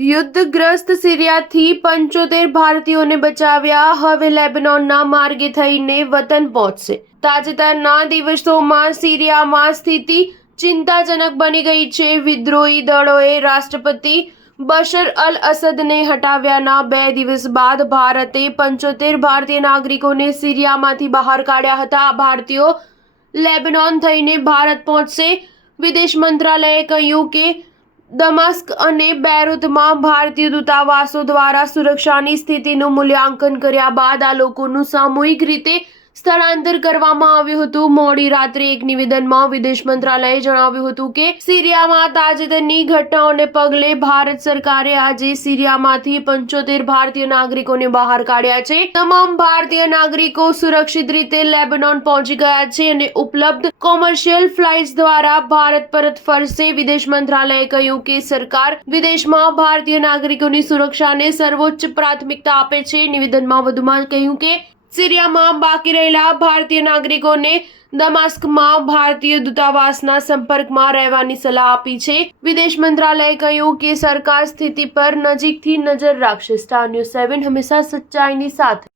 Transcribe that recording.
યુદ્ધગ્રસ્ત સિરિયાથી 75 ભારતીયોને બચાવ્યા, હવે લેબનોનના માર્ગે થઈને વતન પહોંચશે। તાજેતરના દિવસોમાં સિરિયામાં સ્થિતિ ચિંતાજનક બની ગઈ છે। વિદ્રોહી દળોએ રાષ્ટ્રપતિ બશર અલ અસદને હટાવ્યાના 2 દિવસ બાદ ભારતે 75 ભારતીય નાગરિકોને સિરિયામાંથી બહાર કાઢ્યા હતા। આ ભારતીયો લેબનોન થઈને ભારત પહોંચશે। વિદેશ મંત્રાલયે કહ્યું કે દમાસ્ક અને બેરૂતમાં ભારતીય દૂતાવાસો દ્વારા સુરક્ષાની સ્થિતિનું મૂલ્યાંકન કર્યા બાદ આ લોકોનું સામૂહિક રીતે સ્થળાંતર કરવામાં આવ્યું હતું। મોડી રાત્રે એક નિવેદનમાં વિદેશ મંત્રાલયે જણાવ્યું હતું કે સિરિયામાં તાજેતરની ઘટનાઓને પગલે ભારત સરકારે આજે સિરિયામાંથી 75 ભારતીય નાગરિકોને બહાર કાઢ્યા છે। તમામ ભારતીય નાગરિકો સુરક્ષિત રીતે લેબનોન પહોંચી ગયા છે અને ઉપલબ્ધ કોમર્શિયલ ફ્લાઇટ્સ દ્વારા ભારત પરત ફરશે। વિદેશ મંત્રાલયે કહ્યું કે સરકાર વિદેશમાં ભારતીય નાગરિકોની સુરક્ષાને સર્વોચ્ચ પ્રાથમિકતા આપે છે। નિવેદનમાં વધુમાં કહ્યું કે સિરિયામાં બાકી રહેલા ભારતીય નાગરિકોને દમાસ્કમાં ભારતીય દૂતાવાસના સંપર્કમાં રહેવાની સલાહ આપી છે। વિદેશ મંત્રાલયે કહ્યું કે સરકાર સ્થિતિ પર નજીકથી નજર રાખશે। સ્ટાર ન્યૂઝ 7 હંમેશા સચ્ચાઈની સાથે।